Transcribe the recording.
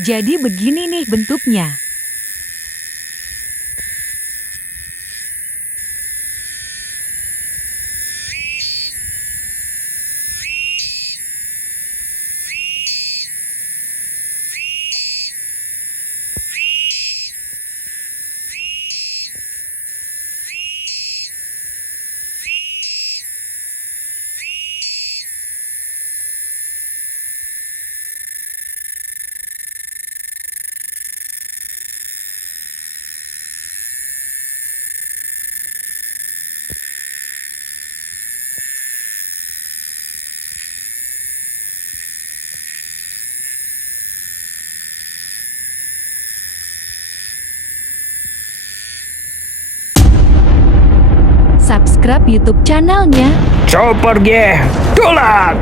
Jadi begini nih bentuknya. Subscribe YouTube channelnya. Chopper G, tulang!